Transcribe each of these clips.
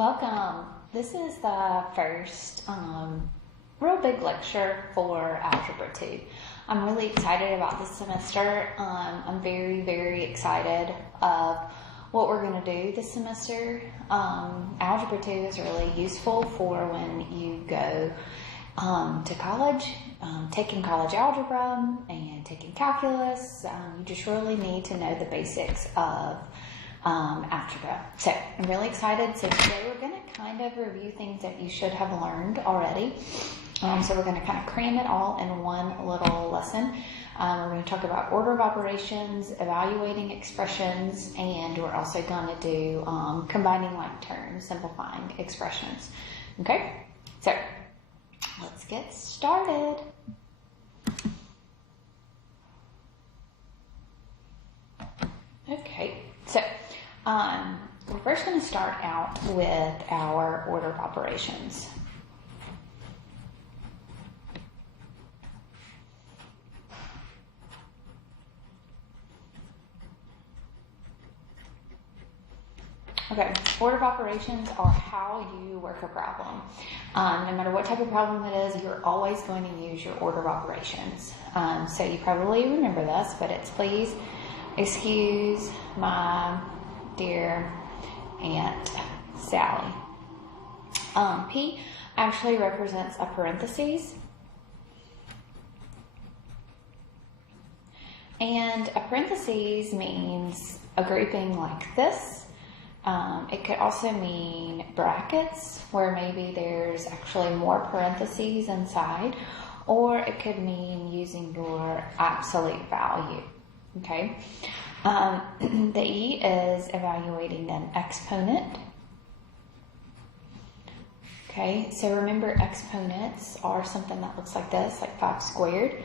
Welcome. This is the first real big lecture for Algebra 2. I'm really excited about this semester. I'm very, very excited of what we're going to do this semester. Algebra 2 is really useful for when you go to college, taking college algebra and taking calculus. You just really need to know the basics of algebra. So I'm really excited. So today we're going to kind of review things that you should have learned already. So we're going to kind of cram it all in one little lesson. We're going to talk about order of operations, evaluating expressions, and we're also going to do combining like terms, simplifying expressions. Okay, so let's get started. Okay, so we're first going to start out with our order of operations. Okay, order of operations are how you work a problem. No matter what type of problem it is, you're always going to use your order of operations. So you probably remember this, but it's please excuse my dear Aunt Sally. P actually represents a parentheses. And a parentheses means a grouping like this. It could also mean brackets, where maybe there's actually more parentheses inside, or it could mean using your absolute value. Okay, the E is evaluating an exponent. Okay, so remember exponents are something that looks like this, like 5 squared.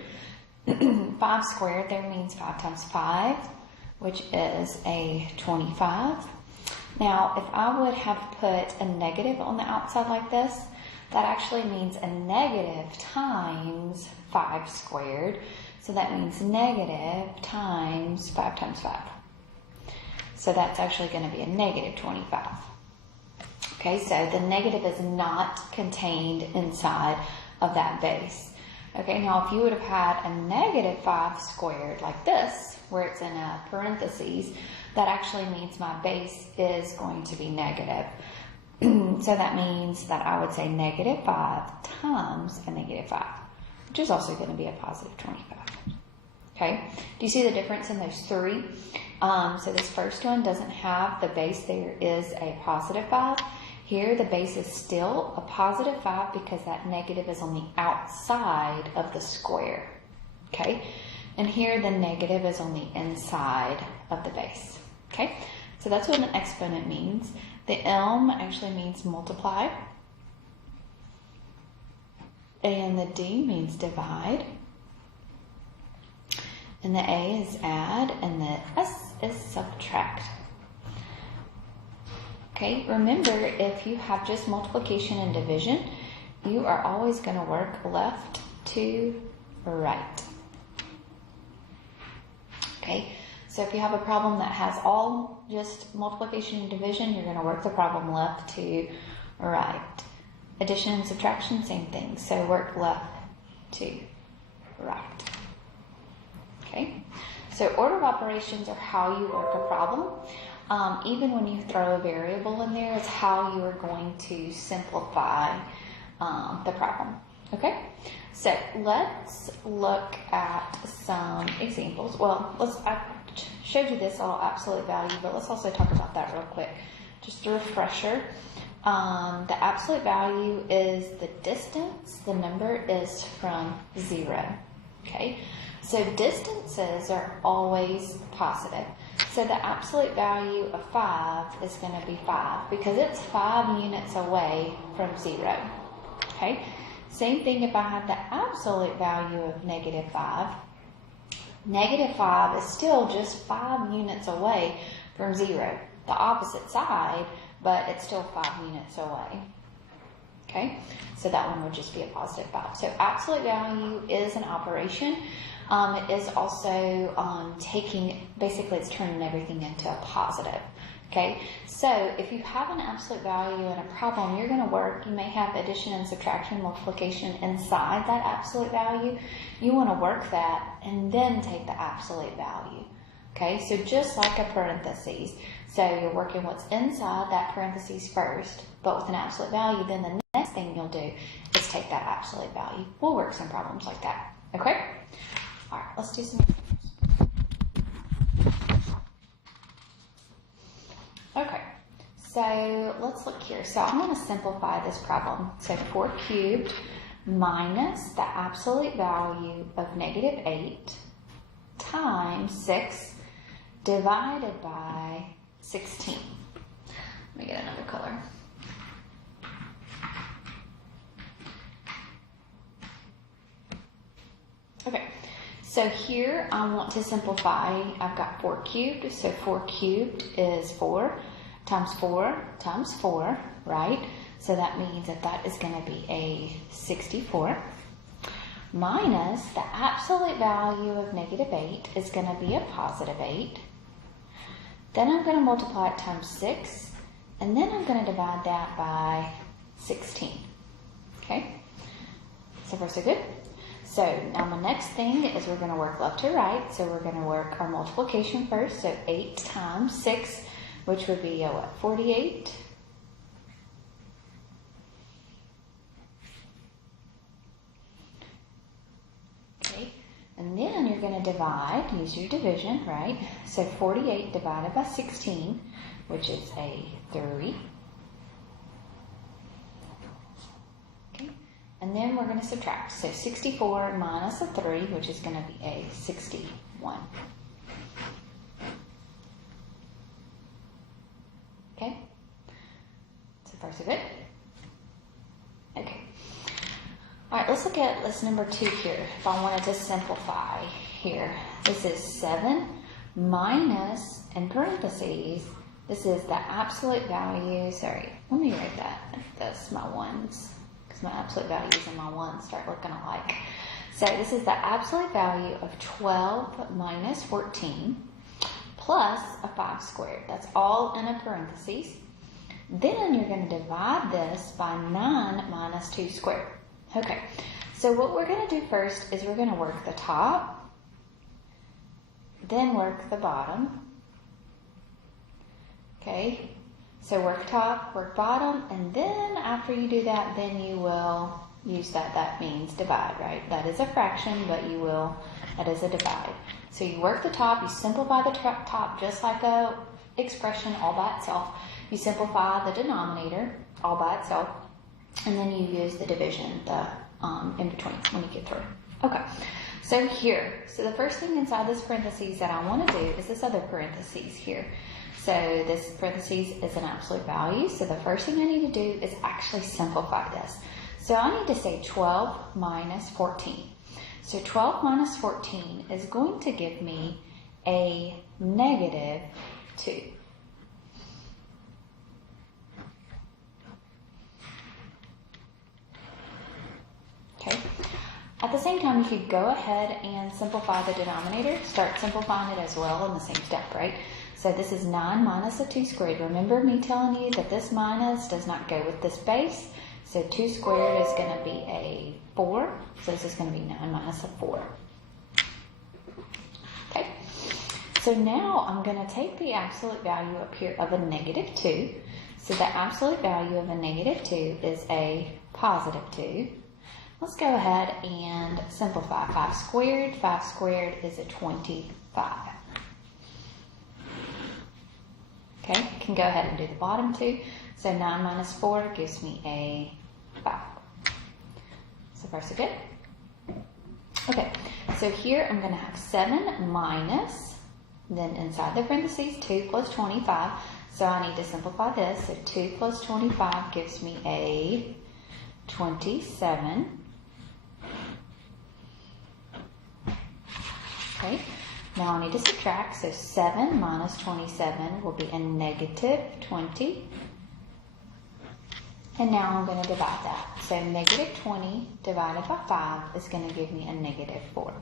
5 squared there means 5 times 5, which is a 25. Now, if I would have put a negative on the outside like this, that actually means a negative times 5 squared. So that means negative times 5 times 5. So that's actually going to be a negative 25. Okay, so the negative is not contained inside of that base. Okay, now if you would have had a negative 5 squared like this, where it's in a parentheses, that actually means my base is going to be negative. So that means that I would say negative 5 times a negative 5, which is also going to be a positive 25. Okay, do you see the difference in those three? So this first one doesn't have the base, there is a positive 5. Here the base is still a positive 5 because that negative is on the outside of the square. Okay, and here the negative is on the inside of the base. Okay, so that's what an exponent means. The M actually means multiply, and the D means divide, and the A is add, and the S is subtract. Okay, remember, if you have just multiplication and division, you are always going to work left to right. Okay, so if you have a problem that has all just multiplication and division, you're going to work the problem left to right. Addition and subtraction, same thing. So work left to right. Okay, so order of operations are how you work a problem. Even when you throw a variable in there, it's how you are going to simplify the problem. Okay, so let's look at some examples. Well, I showed you this all absolute value, but let's also talk about that real quick. Just a refresher. The absolute value is the distance. The number is from 0. Okay, so distances are always positive. So the absolute value of 5 is going to be 5 because it's 5 units away from 0. Okay, same thing if I had the absolute value of negative 5. Negative 5 is still just 5 units away from 0. The opposite side, but it's still 5 units away. Okay, so that one would just be a positive 5. So absolute value is an operation. It is also taking, basically it's turning everything into a positive. Okay, so if you have an absolute value in a problem, you're going to work, you may have addition and subtraction, multiplication inside that absolute value. You want to work that and then take the absolute value. Okay, so just like a parentheses. So you're working what's inside that parentheses first, but with an absolute value, then the next thing you'll do is take that absolute value. We'll work some problems like that. Okay? All right, let's do some examples. Okay, so let's look here. So I'm going to simplify this problem. So 4 cubed minus the absolute value of negative 8 times 6 divided by 16. Let me get another color. Okay, so here I want to simplify. I've got 4 cubed, so 4 cubed is 4 times 4 times 4, right? So that means that that is going to be a 64. Minus the absolute value of negative 8 is going to be a positive 8. Then I'm going to multiply it times 6, and then I'm going to divide that by 16. Okay? So far so good? So now the next thing is we're going to work left to right. So we're going to work our multiplication first. So 8 times 6, which would be what, 48? Okay, and then you're going to divide, use your division, right? So 48 divided by 16, which is a 3. Okay, and then we're going to subtract. So 64 minus a 3, which is going to be a 61. Okay, so far so good? Okay. All right, let's look at list number 2 here. If I wanted to simplify here, this is 7 minus, in parentheses, this is the absolute value. Sorry, let me write that. That's my ones, because my absolute values and my ones start looking alike. So this is the absolute value of 12 minus 14 plus a 5 squared. That's all in a parentheses. Then you're going to divide this by 9 minus 2 squared. Okay, so what we're going to do first is we're going to work the top, then work the bottom. Okay, so work top, work bottom, and then after you do that, then you will use that. That means divide, right? That is a fraction, but you will, that is a divide. So you work the top, you simplify the top just like a expression all by itself. You simplify the denominator all by itself, and then you use the division, the in between when you get through. Okay, so here, so the first thing inside this parentheses that I want to do is this other parentheses here. So this parentheses is an absolute value. So the first thing I need to do is actually simplify this. So I need to say 12 minus 14. So 12 minus 14 is going to give me a negative 2. Okay. At the same time, you could go ahead and simplify the denominator. Start simplifying it as well in the same step, right? So this is 9 minus a 2 squared. Remember me telling you that this minus does not go with this base. So 2 squared is going to be a 4. So this is going to be 9 minus a 4. Okay. So now I'm going to take the absolute value up here of a negative 2. So the absolute value of a negative 2 is a positive 2. Let's go ahead and simplify. 5 squared. 5 squared is a 25. Okay, can go ahead and do the bottom two. So 9 minus 4 gives me a 5. So far so good. Okay, so here I'm going to have 7 minus, then inside the parentheses, 2 plus 25. So I need to simplify this. So 2 plus 25 gives me a 27. Okay, now I need to subtract. So 7 minus 27 will be a negative 20. And now I'm going to divide that. So negative 20 divided by 5 is going to give me a negative 4.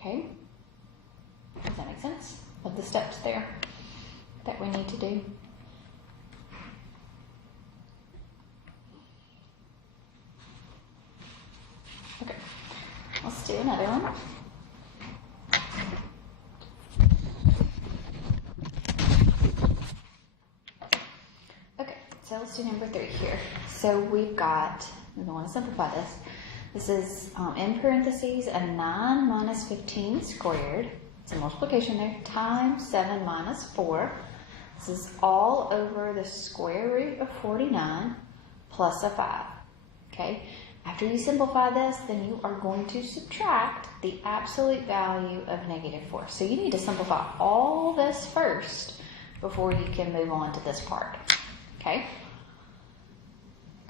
Okay, the steps there that we need to do. Okay, let's do another one. Okay, so let's do number 3 here. So we've got, we want to simplify this. This is in parentheses a 9 minus 15 squared. It's a multiplication there, times 7 minus 4. This is all over the square root of 49 plus a 5. Okay? After you simplify this, then you are going to subtract the absolute value of negative 4. So you need to simplify all this first before you can move on to this part. Okay?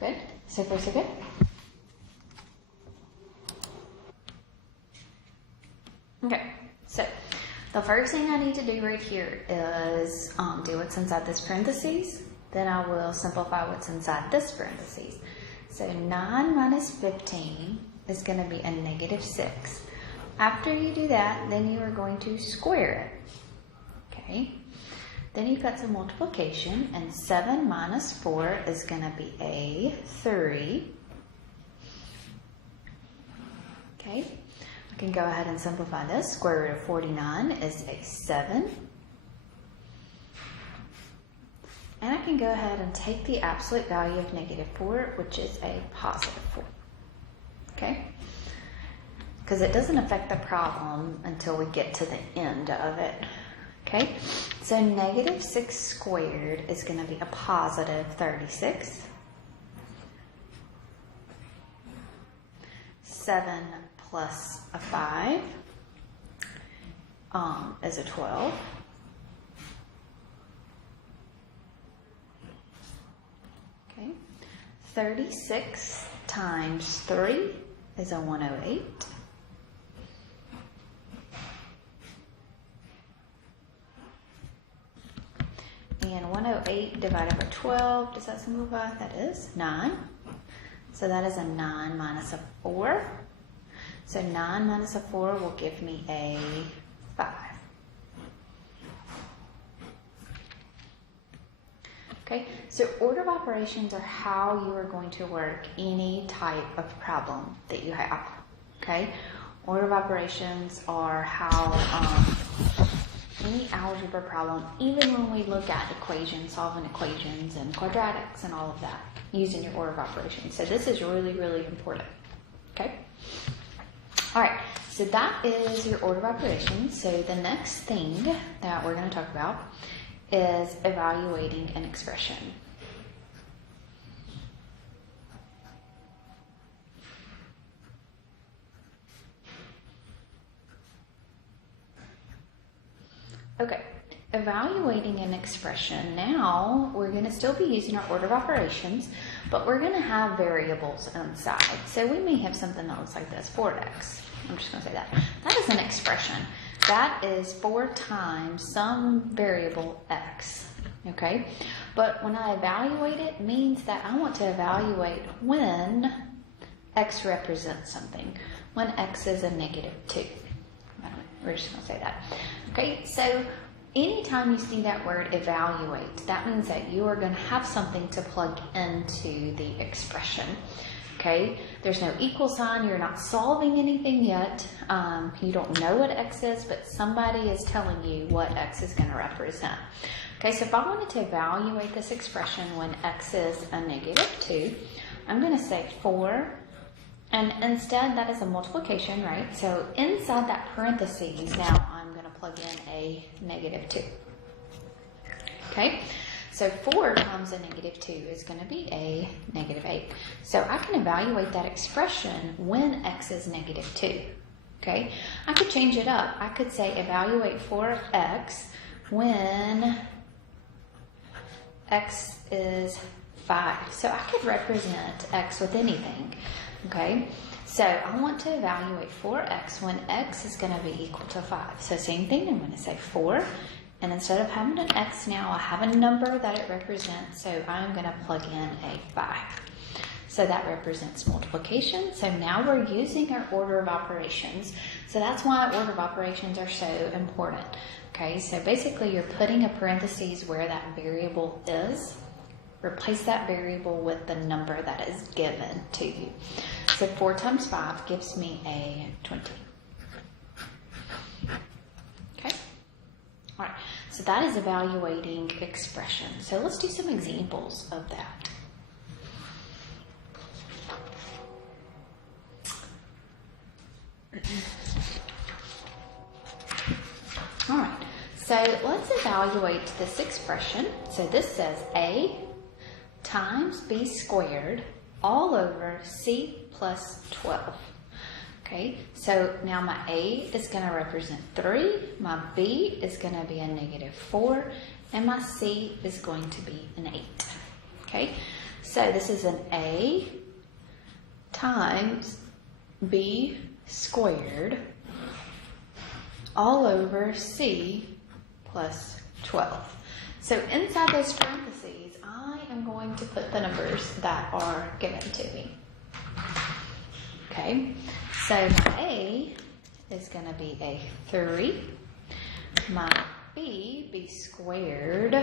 Good? So far, so good? Okay, so the first thing I need to do right here is do what's inside this parentheses. Then I will simplify what's inside this parentheses. So 9 minus 15 is going to be a negative 6. After you do that, then you are going to square it. Okay, then you've got some multiplication, and 7 minus 4 is going to be a 3. Okay. I can go ahead and simplify this. Square root of 49 is a 7. And I can go ahead and take the absolute value of negative 4, which is a positive 4. Okay? Because it doesn't affect the problem until we get to the end of it. Okay? So negative 6 squared is going to be a positive 36. 7 plus a 5 is a 12. Okay. 36 times 3 is a 108. And 108 divided by 12, does that simplify? That is 9. So that is a 9 minus a 4. So 9 minus a 4 will give me a 5. Okay, so order of operations are how you are going to work any type of problem that you have. Okay, order of operations are how any algebra problem, even when we look at equations, solving equations and quadratics and all of that, using your order of operations. So this is really, really important. Okay. All right, so that is your order of operations. So the next thing that we're going to talk about is evaluating an expression. Okay, evaluating an expression. Now we're going to still be using our order of operations, but we're going to have variables inside. So we may have something that looks like this, 4x. I'm just going to say that. That is an expression. That is 4 times some variable x. Okay? But when I evaluate it, means that I want to evaluate when x represents something. When x is a negative 2. We're just going to say that. Okay? So anytime you see that word evaluate, that means that you are going to have something to plug into the expression. Okay, there's no equal sign, you're not solving anything yet, you don't know what x is, but somebody is telling you what x is going to represent. Okay, so if I wanted to evaluate this expression when x is a negative 2, I'm going to say 4, and instead that is a multiplication, right? So inside that parentheses, now I'm going to plug in a negative 2. Okay, so 4 times a negative 2 is going to be a negative 8. So I can evaluate that expression when x is negative 2. Okay, I could change it up. I could say evaluate for x when x is 5. So I could represent x with anything. Okay, so I want to evaluate for x when x is going to be equal to 5. So same thing, I'm going to say 4. And instead of having an x now, I have a number that it represents, so I'm going to plug in a 5. So that represents multiplication. So now we're using our order of operations. So that's why order of operations are so important. Okay, so basically you're putting a parentheses where that variable is. Replace that variable with the number that is given to you. So 4 times 5 gives me a 20. Okay? All right, so that is evaluating expression. So let's do some examples of that. All right, so let's evaluate this expression. So this says A times B squared all over C plus 12. Okay, so now my A is going to represent 3, my B is going to be a -4, and my C is going to be an 8. Okay, so this is an A times B squared all over C plus 12. So inside those parentheses, I am going to put the numbers that are given to me. Okay, so my A is going to be a 3. My B squared,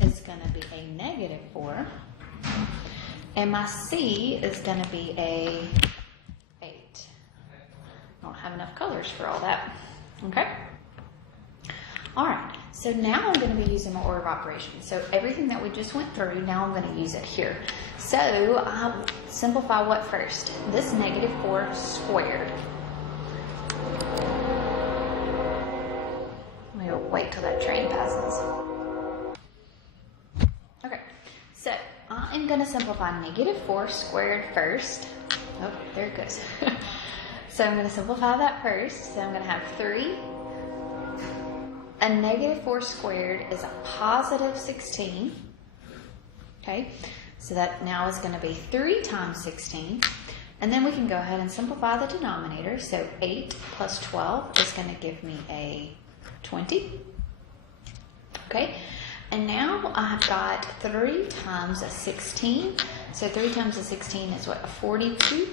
is going to be a -4. And my C is going to be a 8. I don't have enough colors for all that. Okay? All right, so now I'm going to be using my order of operations. So everything that we just went through, now I'm going to use it here. So I'll simplify what first? This -4 squared. We'll wait till that train passes. Okay, so I'm going to simplify -4 squared first. Oh, there it goes. So I'm going to simplify that first. So I'm going to have 3. A -4 squared is a positive 16. Okay, so that now is going to be 3 times 16. And then we can go ahead and simplify the denominator. So 8 plus 12 is going to give me a 20. Okay, and now I've got 3 times a 16. So 3 times a 16 is what, a 42?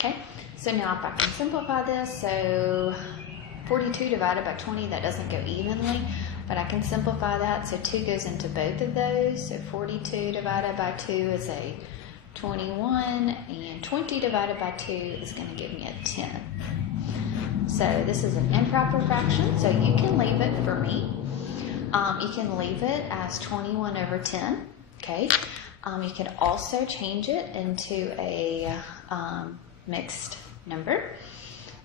Okay, so now if I can simplify this, so 42 divided by 20, that doesn't go evenly, but I can simplify that. So 2 goes into both of those. So 42 divided by 2 is a 21, and 20 divided by 2 is going to give me a 10. So this is an improper fraction, so you can leave it for me. You can leave it as 21 over 10, okay? You can also change it into a mixed number.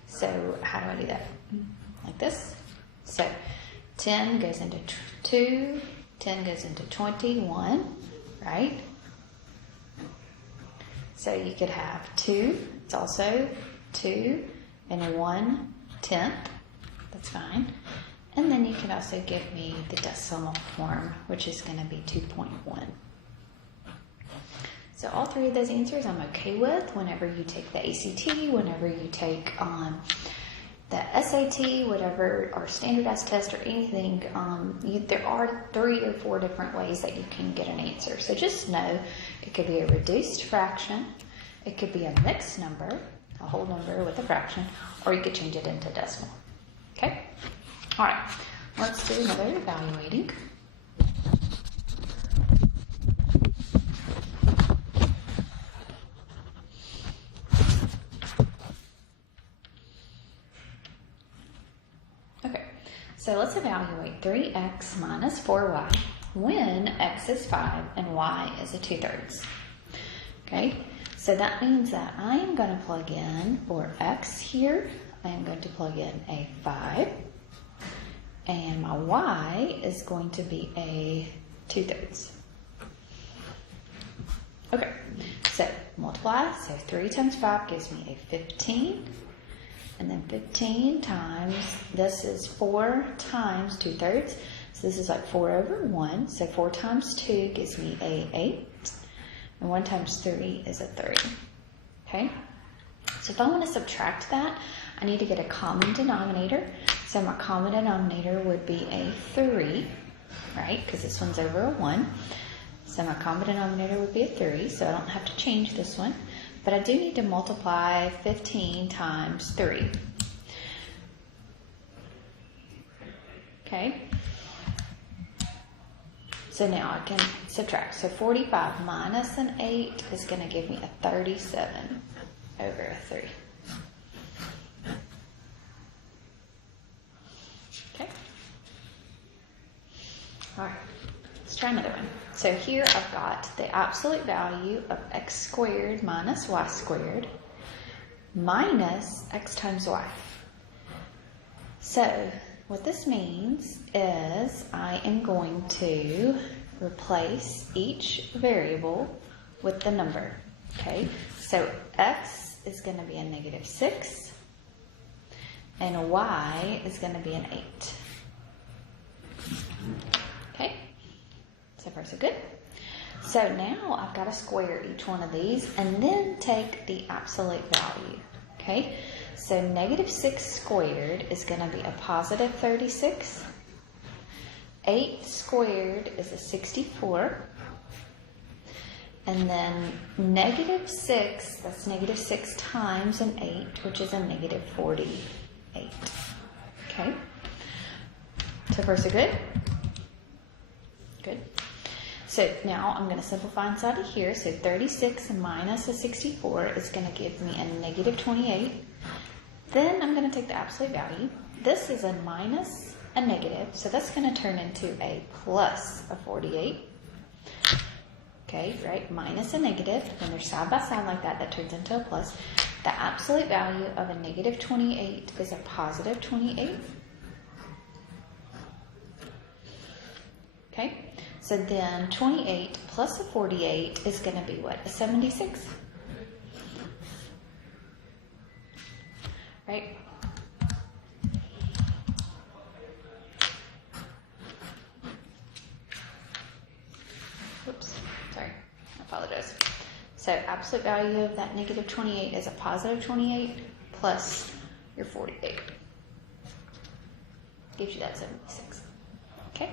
So how do I do that? Like this. So 10 goes into 2, 10 goes into 21, right? So you could have 2, it's also 2 and 1/10, that's fine. And then you can also give me the decimal form, which is going to be 2.1. So all 3 of those answers I'm okay with whenever you take the ACT, whenever you take the SAT, whatever, or standardized test or anything. There are 3 or 4 different ways that you can get an answer. So just know it could be a reduced fraction, it could be a mixed number, a whole number with a fraction, or you could change it into decimal. Okay? All right, let's do another evaluating. So let's evaluate 3x minus 4y when x is 5 and y is a 2/3. Okay, so that means that I am going to plug in for x here, I am going to plug in a 5, and my y is going to be a 2/3. Okay, so multiply, so 3 times 5 gives me a 15. And then 15 times, this is 4 times 2/3. So this is like 4 over 1. So 4 times 2 gives me a 8. And 1 times 3 is a 3. Okay? So if I want to subtract that, I need to get a common denominator. So my common denominator would be a 3, right? Because this one's over a 1. So my common denominator would be a 3, so I don't have to change this one. But I do need to multiply 15 times 3. Okay? So now I can subtract. So 45 minus an 8 is going to give me a 37 over a 3. Okay? All right. Let's try another one. So here I've got the absolute value of x squared minus y squared minus x times y. So what this means is I am going to replace each variable with the number. Okay, so x is going to be a negative 6 and y is going to be an 8. Okay, so far so good. So now I've got to square each one of these and then take the absolute value. Okay, so negative 6 squared is going to be a positive 36. 8 squared is a 64. And then negative 6, that's negative 6 times an 8, which is a negative 48. Okay, so far so good? Good. So now I'm going to simplify inside of here. So 36 minus a 64 is going to give me a negative 28. Then I'm going to take the absolute value. This is a minus a negative, so that's going to turn into a plus a 48. Okay, right? Minus a negative. When they're side by side like that, that turns into a plus. The absolute value of a negative 28 is a positive 28. Okay, so then 28 plus a 48 is going to be what? A 76. Right? Oops, sorry, I apologize. So absolute value of that negative 28 is a positive 28 plus your 48. Gives you that 76. Okay?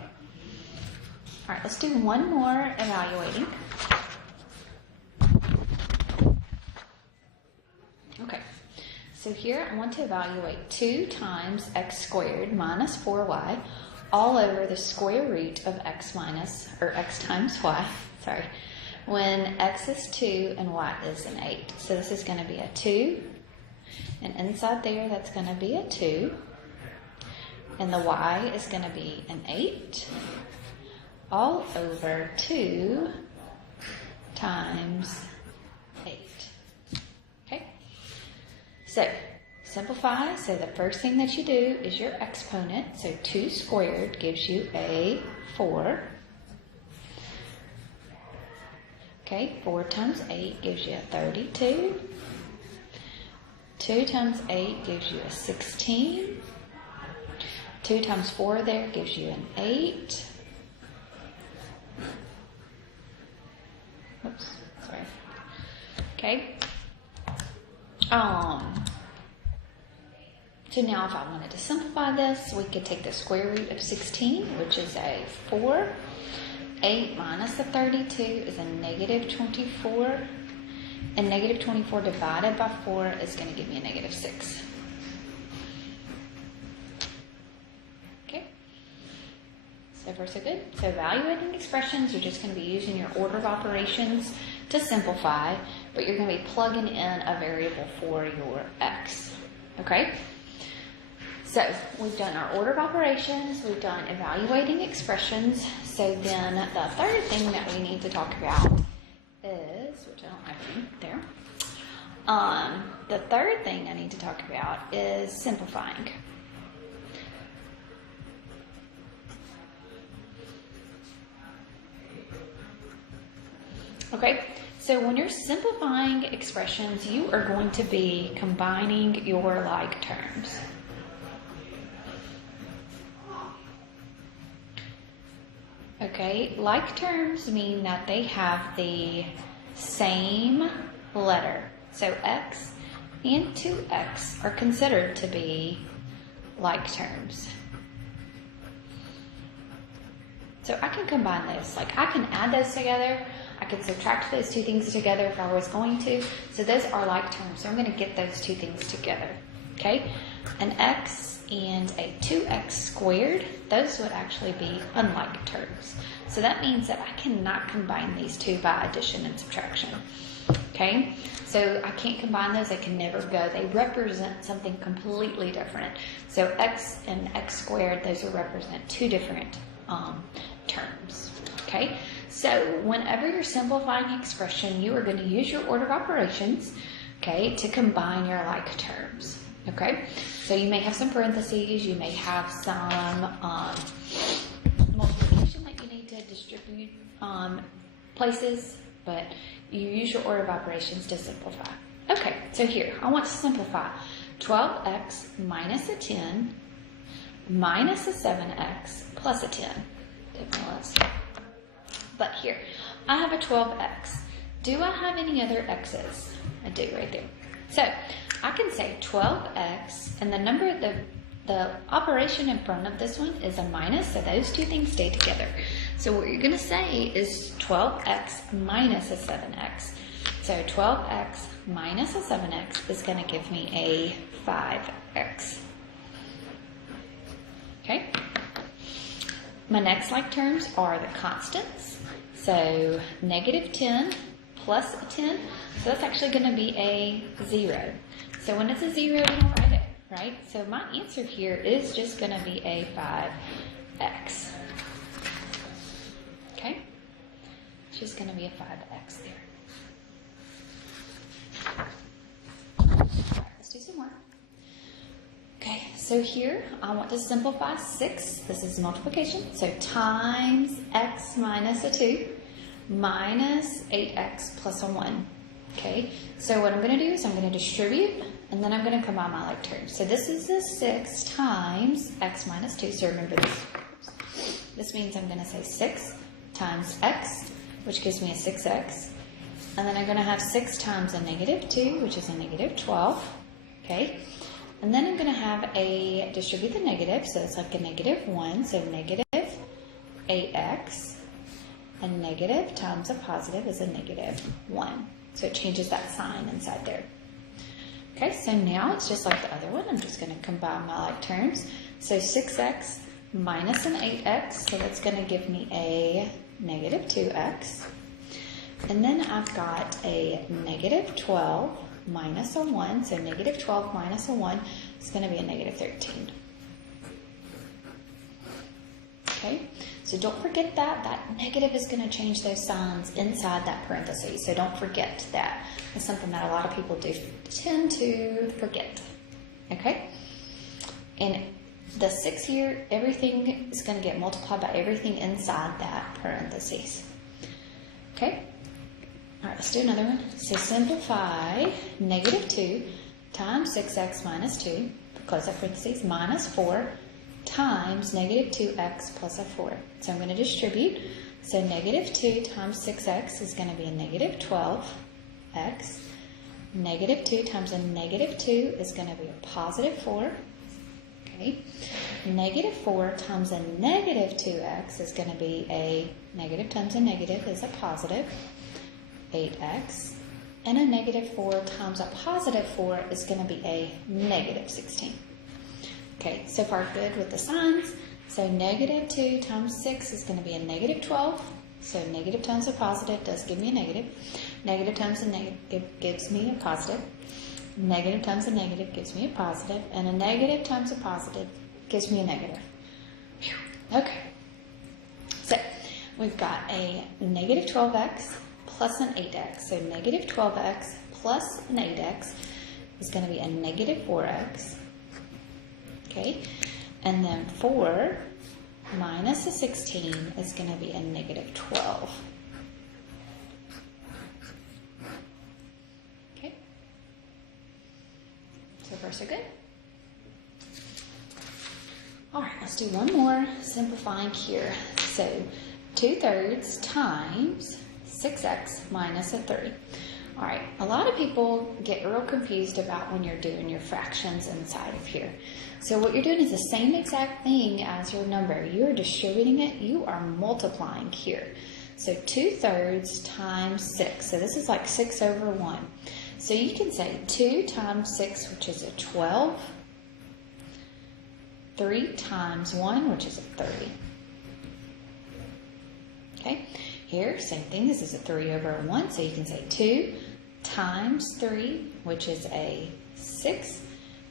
All right, let's do one more evaluating. Okay, so here I want to evaluate 2 times x squared minus 4y all over the square root of x minus, or x times y, sorry, when x is 2 and y is an 8. So this is going to be a 2, and inside there that's going to be a 2, and the y is going to be an 8. All over 2 times 8. Okay? So, simplify. So the first thing that you do is your exponent. So 2 squared gives you a 4. Okay, 4 times 8 gives you a 32. 2 times 8 gives you a 16. 2 times 4 there gives you an 8. Oops, sorry. Okay. So now if I wanted to simplify this, we could take the square root of 16, which is a 4. 8 minus a 32 is a negative 24. And negative 24 divided by 4 is going to give me a negative 6. So far so good. So evaluating expressions, you're just going to be using your order of operations to simplify, but you're going to be plugging in a variable for your x. Okay? So we've done our order of operations, we've done evaluating expressions. So then the third thing that we need to talk about is, which I don't have any there. The third thing I need to talk about is simplifying. Okay, so when you're simplifying expressions, you are going to be combining your like terms. Okay, like terms mean that they have the same letter. So x and 2x are considered to be like terms. So I can combine those. Like I can add those together. I can subtract those two things together if I was going to. So those are like terms. So I'm going to get those two things together. Okay? An x and a 2x squared, those would actually be unlike terms. So that means that I cannot combine these two by addition and subtraction. Okay? So I can't combine those. They can never go. They represent something completely different. So x and x squared, those will represent two different terms. Okay? So whenever you're simplifying an expression, you are going to use your order of operations, okay, to combine your like terms. Okay? So you may have some parentheses, you may have some multiplication that you need to distribute places, but you use your order of operations to simplify. Okay, so here, I want to simplify 12x minus a 10 minus a 7x plus a 10. But here, I have a 12x. Do I have any other x's? I do right there. So I can say 12x, and the number, the operation in front of this one is a minus, so those two things stay together. So what you're going to say is 12x minus a 7x. So 12x minus a 7x is going to give me a 5x. Okay? My next like terms are the constants. So negative 10 plus a 10, so that's actually going to be a 0. So when it's a 0, you don't write it, right? So my answer here is just going to be a 5x. Okay? It's just going to be a 5x there. All right, let's do some more. Okay, so here I want to simplify 6. This is multiplication. So times x minus a 2 minus 8x plus a 1. Okay, so what I'm going to do is I'm going to distribute, and then I'm going to combine my like terms. So this is the 6 times x minus 2. So remember this. This means I'm going to say 6 times x, which gives me a 6x. And then I'm going to have 6 times a negative 2, which is a negative 12. Okay. And then I'm going to have a, distribute the negative, so it's like a negative 1, so negative 8x, and negative times a positive is a negative 1. So it changes that sign inside there. Okay, so now it's just like the other one. I'm just going to combine my like terms. So 6x minus an 8x, so that's going to give me a negative 2x. And then I've got a negative 12 minus a 1, so negative 12 minus a 1 is going to be a negative 13. Okay, so don't forget that. That negative is going to change those signs inside that parentheses, so don't forget that. It's something that a lot of people do tend to forget. Okay, and the 6 here, everything is going to get multiplied by everything inside that parentheses. Okay. All right, let's do another one. So simplify negative 2 times 6x minus 2, close that parentheses, minus 4 times negative 2x plus a 4. So I'm going to distribute. So negative 2 times 6x is going to be a negative 12x. Negative 2 times a negative 2 is going to be a positive 4. Okay. Negative 4 times a negative 2x is going to be a negative times a negative is a positive 8x, and a negative 4 times a positive 4 is going to be a negative 16. Okay, so far good with the signs. So negative 2 times 6 is going to be a negative 12. So negative times a positive does give me a negative. Negative times a negative gives me a positive. Negative times a negative gives me a positive. And a negative times a positive gives me a negative. Whew. Okay, so we've got a negative 12x plus an 8x. So negative 12x plus an 8x is going to be a negative 4x. Okay, and then 4 minus a 16 is going to be a negative 12. Okay, so far so good. All right, let's do one more simplifying here. So 2/3 times 6x minus a 3. All right, a lot of people get real confused about when you're doing your fractions inside of here. So what you're doing is the same exact thing as your number. You are distributing it, you are multiplying here. So 2/3 times 6. So this is like 6 over 1. So you can say 2 times 6, which is a 12. 3 times 1, which is a 30. Okay, here, same thing. This is a 3 over 1. So you can say 2 times 3, which is a 6.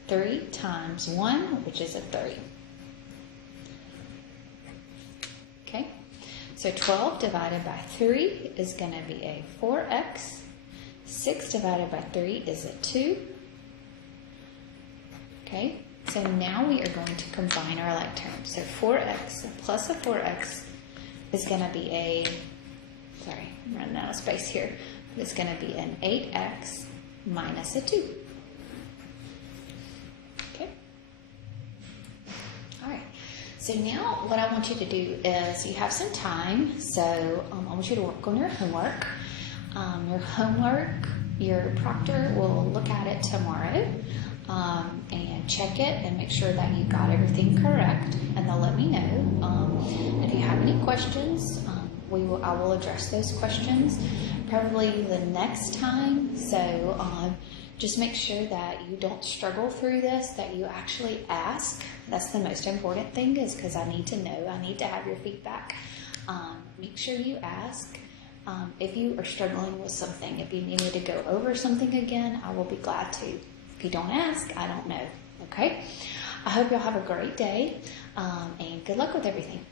3 times 1, which is a 30. Okay, so 12 divided by 3 is going to be a 4x. 6 divided by 3 is a 2. Okay, so now we are going to combine our like terms. So 4x plus a 4x is going to be a, sorry, I'm running out of space here. It's going to be an 8x minus a 2. Okay. All right. So now what I want you to do is you have some time. So I want you to work on your homework. Your proctor will look at it tomorrow and check it and make sure that you got everything correct. And they'll let me know. If you have any questions, I will address those questions probably the next time. So just make sure that you don't struggle through this, that you actually ask. That's the most important thing, is because I need to know. I need to have your feedback. Make sure you ask. If you are struggling with something, if you need me to go over something again, I will be glad to. If you don't ask, I don't know. Okay? I hope you'll have a great day, and good luck with everything.